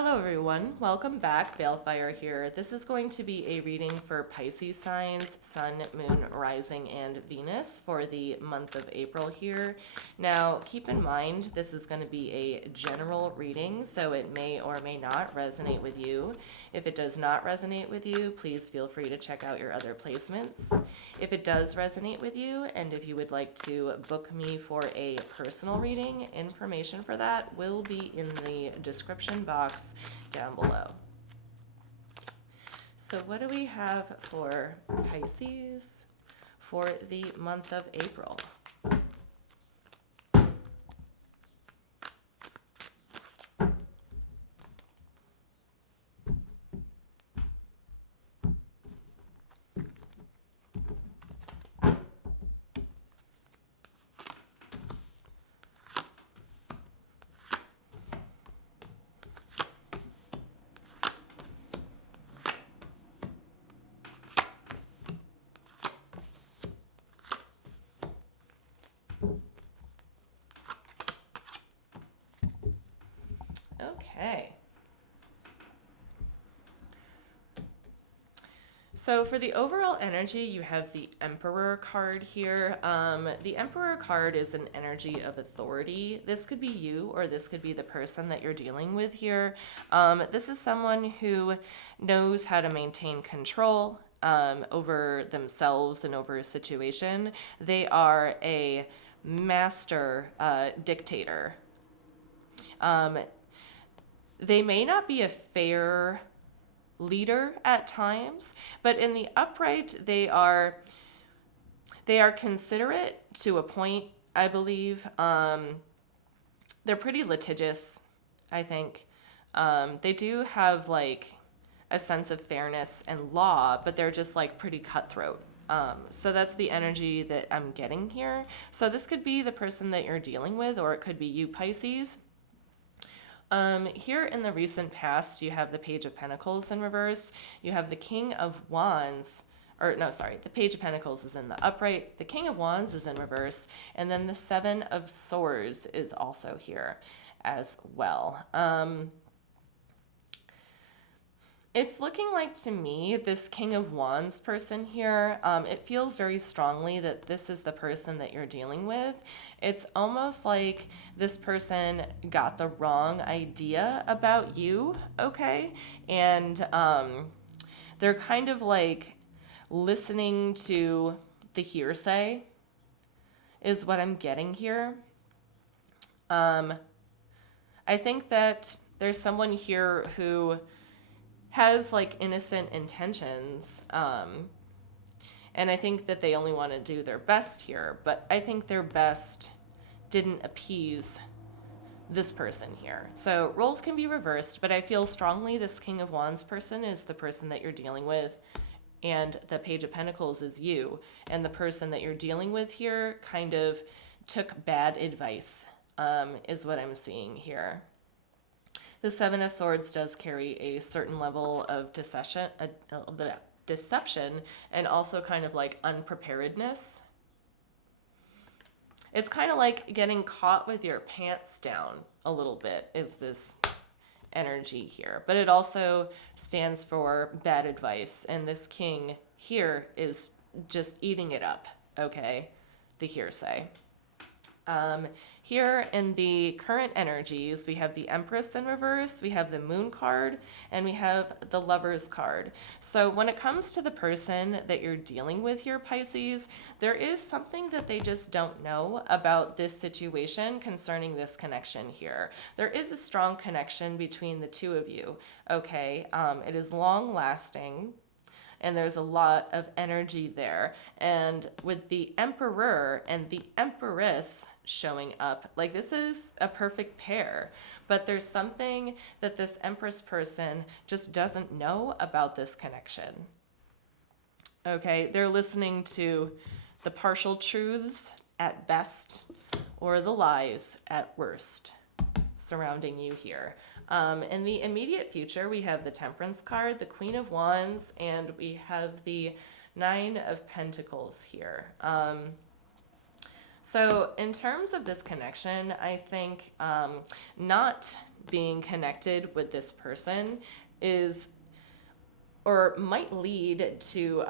Hello everyone, welcome back. Balefire here. This is going to be a reading for Pisces signs, Sun, Moon, Rising, and Venus for the month of April here. Now, keep in mind this is going to be a general reading, so it may or may not resonate with you. If it does not resonate with you, please feel free to check out your other placements. If it does resonate with you, and if you would like to book me for a personal reading, information for that will be in the description box down below. So what do we have for Pisces for the month of April? Okay. So for the overall energy, you have the Emperor card here. The Emperor card is an energy of authority. This could be you, or this could be the person that you're dealing with here. This is someone who knows how to maintain control over themselves and over a situation. They are a master dictator. They may not be a fair leader at times, but in the upright, they are considerate to a point, I believe. They're pretty litigious, I think. They do have like a sense of fairness and law, but they're just like pretty cutthroat. So that's the energy that I'm getting here. So this could be the person that you're dealing with, or it could be you, Pisces. Here in the recent past, you have the Page of Pentacles in reverse. You have the King of Wands, or no, sorry, the Page of Pentacles is in the upright. The King of Wands is in reverse. And then the Seven of Swords is also here as well. It's looking like to me, this King of Wands person here, it feels very strongly that this is the person that you're dealing with. It's almost like this person got the wrong idea about you, okay? And they're kind of like listening to the hearsay is what I'm getting here. I think that there's someone here who has like innocent intentions, and I think that they only want to do their best here, but I think their best didn't appease this person here. So roles can be reversed, but I feel strongly this King of Wands person is the person that you're dealing with, and the Page of Pentacles is you, and the person that you're dealing with here kind of took bad advice, is what I'm seeing here. The Seven of Swords does carry a certain level of deception and also kind of like unpreparedness. It's kind of like getting caught with your pants down a little bit is this energy here. But it also stands for bad advice. And this king here is just eating it up, okay? The hearsay. Here in the current energies, we have the Empress in reverse, we have the Moon card, and we have the Lovers card. So when it comes to the person that you're dealing with here, Pisces, there is something that they just don't know about this situation concerning this connection here. There is a strong connection between the two of you, okay? It is long lasting, and there's a lot of energy there. And with the Emperor and the Empress showing up, like this is a perfect pair, but there's something that this Empress person just doesn't know about this connection. Okay, they're listening to the partial truths at best or the lies at worst surrounding you here. In the immediate future, we have the Temperance card, the Queen of Wands, and we have the Nine of Pentacles here. So in terms of this connection, I think not being connected with this person is, or might lead to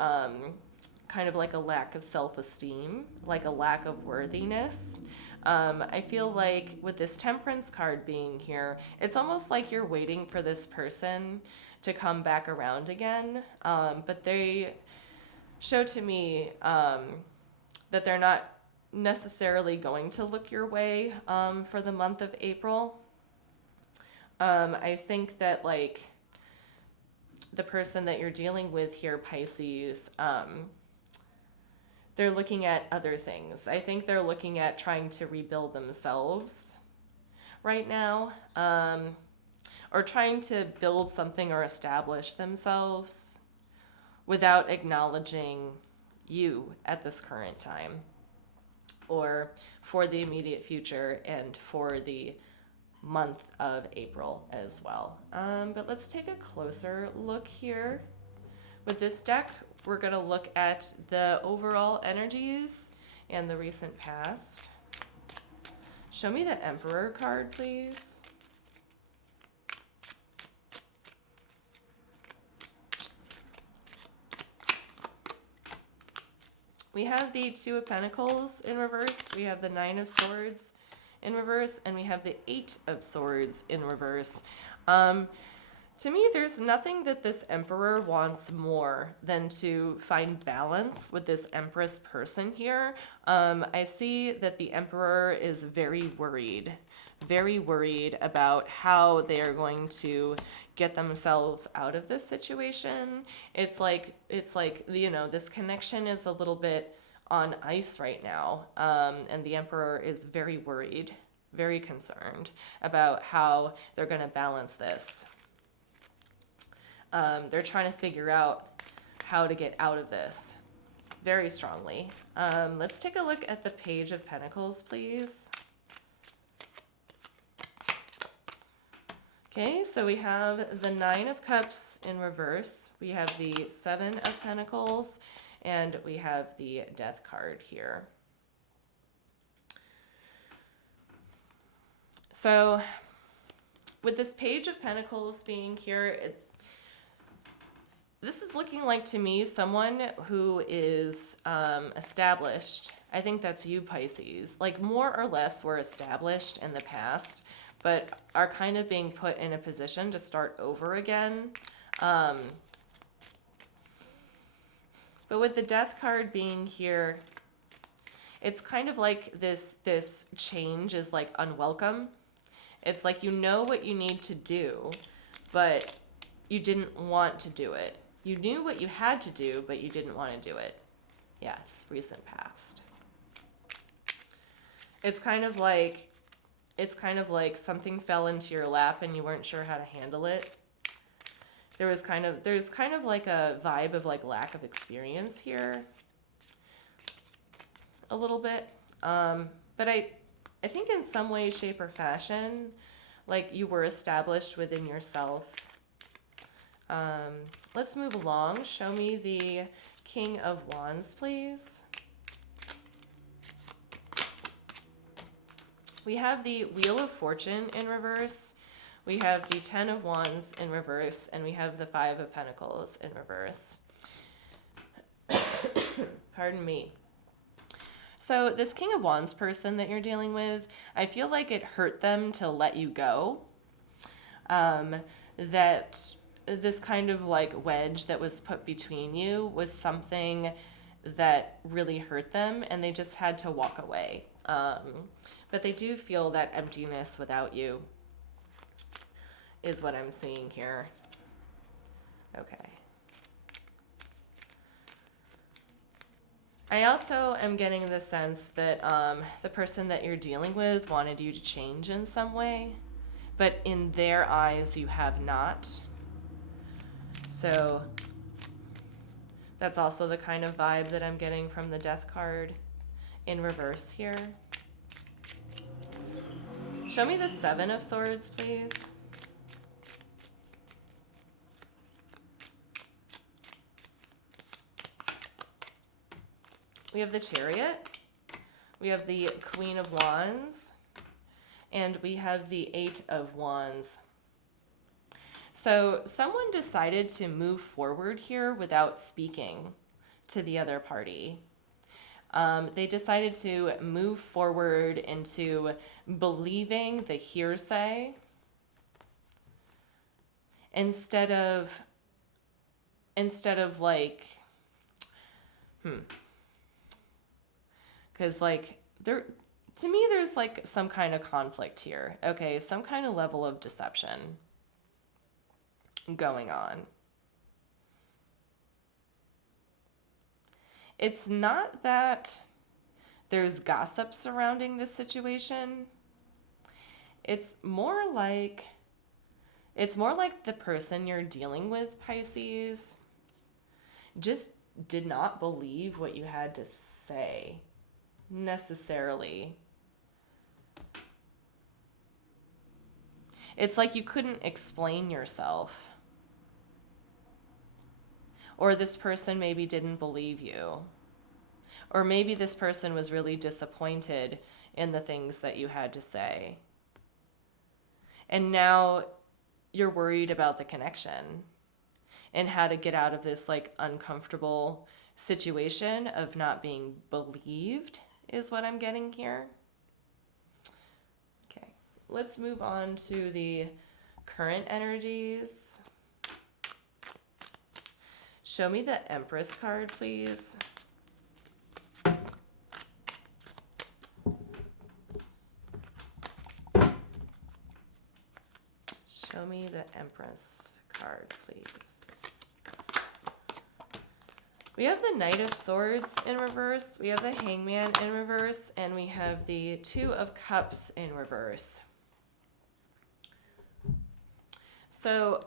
kind of like a lack of self-esteem, like a lack of worthiness. I feel like with this Temperance card being here, it's almost like you're waiting for this person to come back around again. But they show to me that they're not necessarily going to look your way for the month of April. I think that like the person that you're dealing with here, Pisces, they're looking at other things. I think they're looking at trying to rebuild themselves right now, or trying to build something or establish themselves without acknowledging you at this current time, or for the immediate future and for the month of April as well. But let's take a closer look here. With this deck, we're going to look at the overall energies and the recent past. Show me the Emperor card, please. We have the Two of Pentacles in reverse. We have the Nine of Swords in reverse, and we have the Eight of Swords in reverse. To me, there's nothing that this Emperor wants more than to find balance with this Empress person here. I see that the Emperor is very worried about how they are going to get themselves out of this situation. It's like, you know, this connection is a little bit on ice right now. And the Emperor is very worried, very concerned about how they're going to balance this. They're trying to figure out how to get out of this very strongly. Let's take a look at the Page of Pentacles, please. Okay, so we have the Nine of Cups in reverse. We have the Seven of Pentacles, and we have the Death card here. So with this Page of Pentacles being here, this is looking like to me someone who is established. I think that's you, Pisces. Like more or less were established in the past, but are kind of being put in a position to start over again. But with the Death card being here, it's kind of like this change is like unwelcome. It's like you know what you need to do, but you didn't want to do it. You knew what you had to do, but you didn't want to do it. Yes, recent past. It's kind of like something fell into your lap and you weren't sure how to handle it. There's kind of like a vibe of like lack of experience here. A little bit. But I think in some way, shape, or fashion, like you were established within yourself. Let's move along. Show me the King of Wands, please. We have the Wheel of Fortune in reverse. We have the Ten of Wands in reverse, and we have the Five of Pentacles in reverse. Pardon me. So this King of Wands person that you're dealing with, I feel like it hurt them to let you go. That this kind of like wedge that was put between you was something that really hurt them, and they just had to walk away. But they do feel that emptiness without you is what I'm seeing here. Okay. I also am getting the sense that the person that you're dealing with wanted you to change in some way, but in their eyes you have not. So that's also the kind of vibe that I'm getting from the Death card in reverse here. Show me the Seven of Swords, please. We have the Chariot. We have the Queen of Wands. And we have the Eight of Wands. So someone decided to move forward here without speaking to the other party. They decided to move forward into believing the hearsay instead of like, because like there, to me, there's like some kind of conflict here. Okay, some kind of level of deception going on. It's not that there's gossip surrounding this situation. It's more like the person you're dealing with, Pisces, just did not believe what you had to say necessarily. It's like you couldn't explain yourself. Or this person maybe didn't believe you. Or maybe this person was really disappointed in the things that you had to say. And now you're worried about the connection and how to get out of this like uncomfortable situation of not being believed is what I'm getting here. Okay, let's move on to the current energies. Show me the Empress card, please. Show me the Empress card, please. We have the Knight of Swords in reverse, we have the Hangman in reverse, and we have the Two of Cups in reverse. So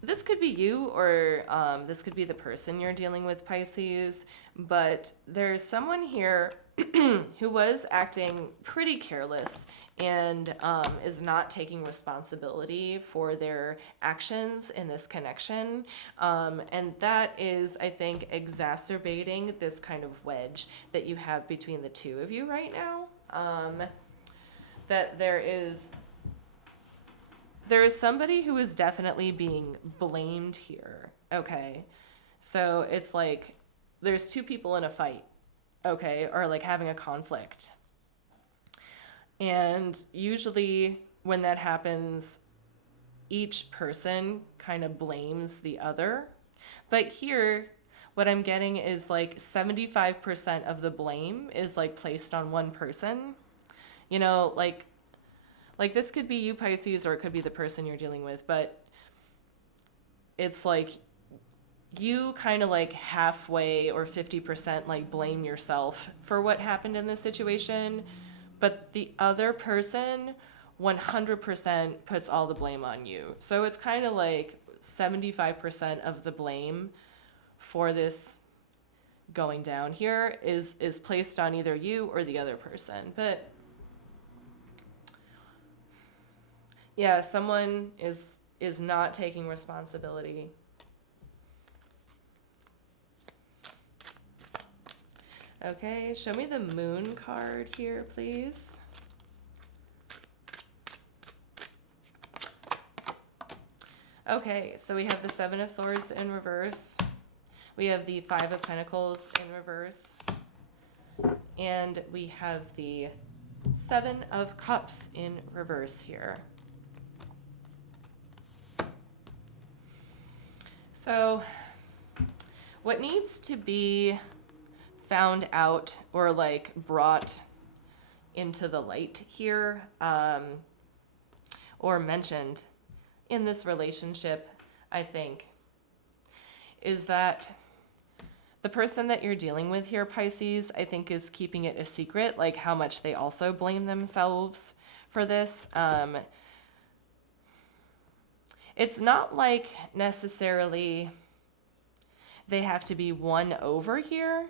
this could be you, or this could be the person you're dealing with, Pisces, but there's someone here who was acting pretty careless and is not taking responsibility for their actions in this connection. And that is, I think, exacerbating this kind of wedge that you have between the two of you right now. That there is somebody who is definitely being blamed here, okay? So it's like there's two people in a fight, okay, or like having a conflict. And usually when that happens, each person kind of blames the other. But here, what I'm getting is like 75% of the blame is like placed on one person. You know, like this could be you, Pisces, or it could be the person you're dealing with, but it's like you kind of like halfway or 50% like blame yourself for what happened in this situation, but the other person 100% puts all the blame on you. So it's kind of like 75% of the blame for this going down here is placed on either you or the other person. But yeah, someone is not taking responsibility. Okay, show me the Moon card here, please. Okay, so we have the Seven of Swords in reverse. We have the Five of Pentacles in reverse. And we have the Seven of Cups in reverse here. So what needs to be found out or like brought into the light here, or mentioned in this relationship, I think, is that the person that you're dealing with here, Pisces, I think is keeping it a secret, like how much they also blame themselves for this. It's not like necessarily they have to be won over here.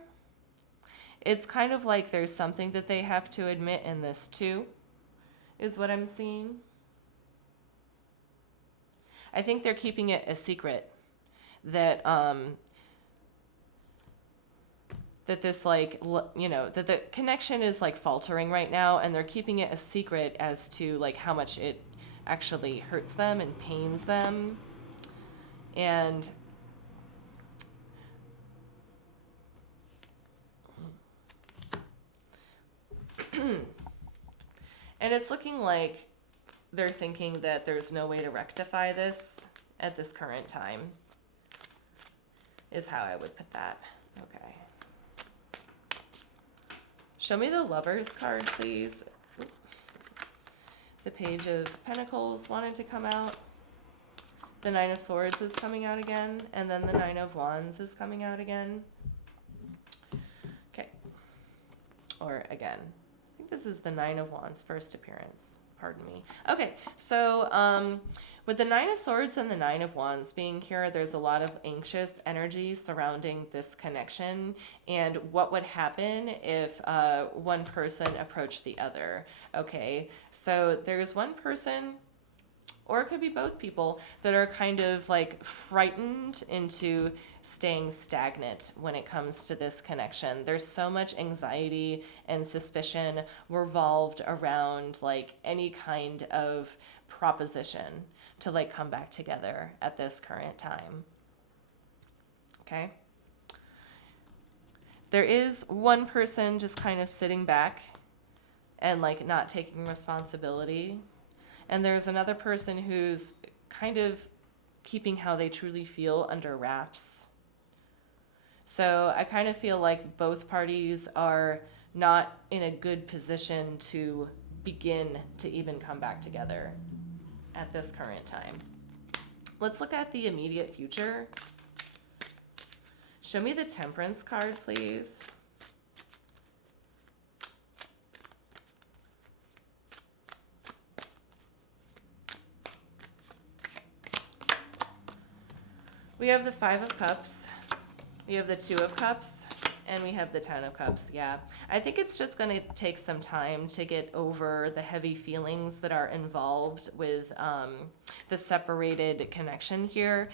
It's kind of like there's something that they have to admit in this too, is what I'm seeing. I think they're keeping it a secret that that this like that the connection is like faltering right now, and they're keeping it a secret as to like how much it actually hurts them and pains them. And and it's looking like they're thinking that there's no way to rectify this at this current time, is how I would put that. Okay. Show me the Lovers card, please. The Page of Pentacles wanted to come out. The Nine of Swords is coming out again. And then the Nine of Wands is coming out again. Okay. Or again. I think this is the Nine of Wands first appearance. Pardon me. Okay, so with the Nine of Swords and the Nine of Wands being here, there's a lot of anxious energy surrounding this connection and what would happen if one person approached the other. Okay, so there's one person, or it could be both people, that are kind of like frightened into staying stagnant when it comes to this connection. There's so much anxiety and suspicion revolved around like any kind of proposition to like come back together at this current time. Okay? There is one person just kind of sitting back and like not taking responsibility. And there's another person who's kind of keeping how they truly feel under wraps. So I kind of feel like both parties are not in a good position to begin to even come back together at this current time. Let's look at the immediate future. Show me the Temperance card, please. We have the Five of Cups, we have the Two of Cups, and we have the Ten of Cups. Yeah, I think it's just going to take some time to get over the heavy feelings that are involved with the separated connection here.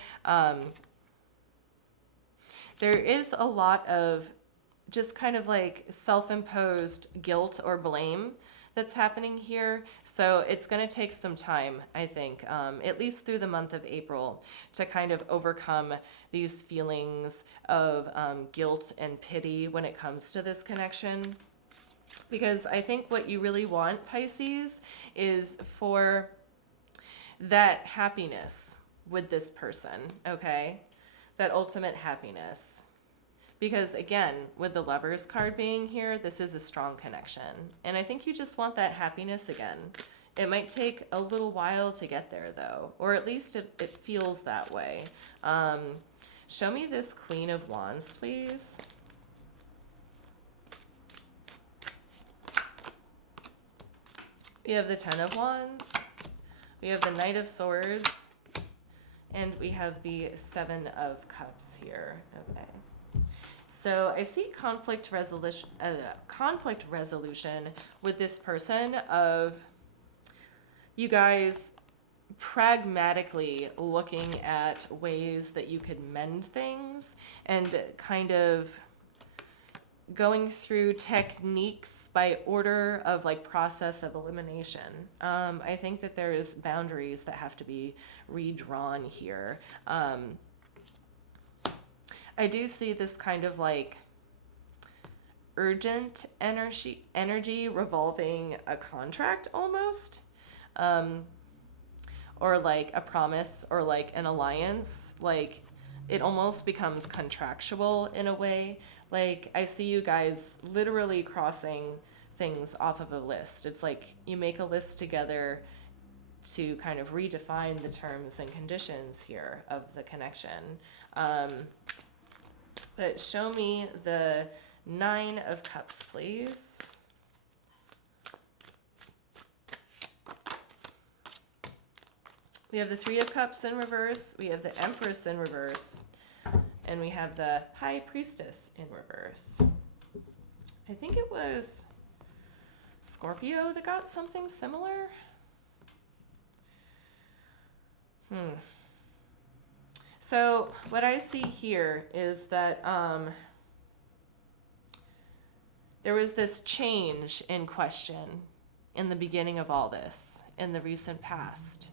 There is a lot of just kind of like self-imposed guilt or blame that's happening here. So it's going to take some time, I think, at least through the month of April, to kind of overcome these feelings of guilt and pity when it comes to this connection. Because I think what you really want, Pisces, is for that happiness with this person, okay? That ultimate happiness. Because again, with the Lovers card being here, this is a strong connection. And I think you just want that happiness again. It might take a little while to get there though, or at least it feels that way. Show me this Queen of Wands, please. We have the Ten of Wands. We have the Knight of Swords. And we have the Seven of Cups here. Okay. So I see conflict resolution with this person of you guys pragmatically looking at ways that you could mend things and kind of going through techniques by order of like process of elimination. I think that there's boundaries that have to be redrawn here. I do see this kind of like urgent energy revolving a contract almost, or like a promise or like an alliance. Like it almost becomes contractual in a way. Like I see you guys literally crossing things off of a list. It's like you make a list together to kind of redefine the terms and conditions here of the connection. But show me the Nine of Cups, please. We have the Three of Cups in reverse. We have the Empress in reverse. And we have the High Priestess in reverse. I think it was Scorpio that got something similar. So what I see here is that there was this change in question in the beginning of all this, in the recent past.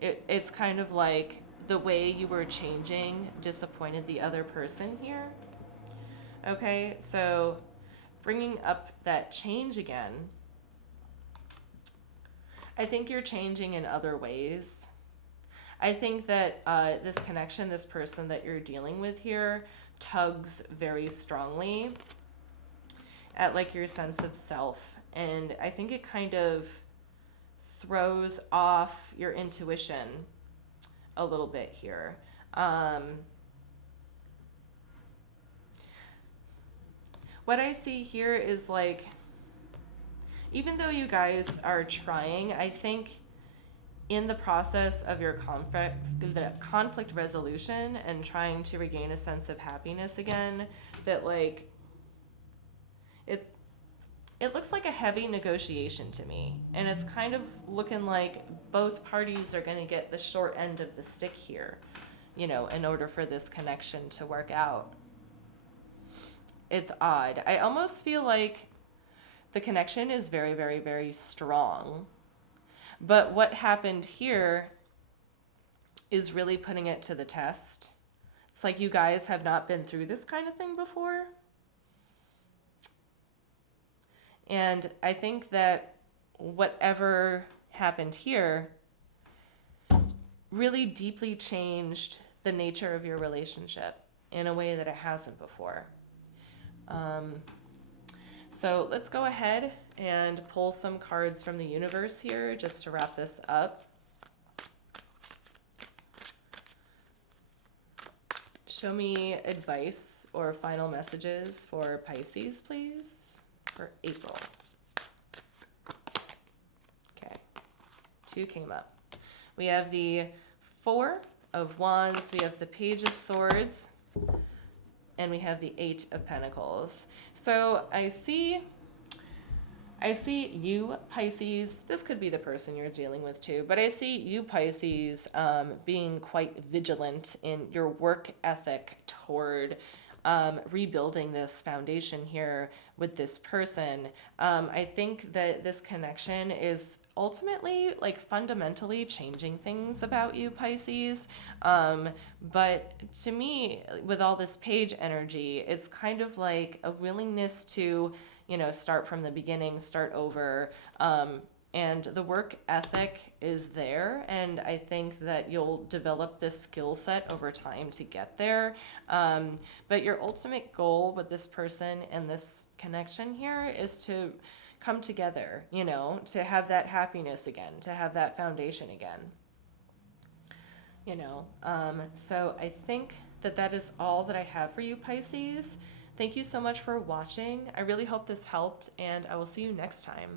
It's kind of like the way you were changing disappointed the other person here. Okay, so bringing up that change again, I think you're changing in other ways. I think that this connection, this person that you're dealing with here, tugs very strongly at like your sense of self. And I think it kind of throws off your intuition a little bit here. What I see here is like, even though you guys are trying, I think in the process of your conflict resolution and trying to regain a sense of happiness again, that like it looks like a heavy negotiation to me, and it's kind of looking like both parties are going to get the short end of the stick here, you know, in order for this connection to work out. It's odd. I almost feel like the connection is very, very, very strong. But what happened here is really putting it to the test. It's like you guys have not been through this kind of thing before. And I think that whatever happened here really deeply changed the nature of your relationship in a way that it hasn't before. So let's go ahead and pull some cards from the universe here just to wrap this up. Show me advice or final messages for Pisces, please, for April. Okay, 2 came up. We have the 4 of Wands, we have the Page of Swords, and we have the 8 of Pentacles. So I see you, Pisces. This could be the person you're dealing with too, but I see you, Pisces, being quite vigilant in your work ethic toward rebuilding this foundation here with this person. I think that this connection is ultimately, like, fundamentally changing things about you, Pisces. But to me, with all this page energy, it's kind of like a willingness to, you know, start from the beginning, start over. And the work ethic is there, and I think that you'll develop this skill set over time to get there. But your ultimate goal with this person and this connection here is to come together, you know, to have that happiness again, to have that foundation again. You know, so I think that that is all that I have for you, Pisces. Thank you so much for watching. I really hope this helped, and I will see you next time.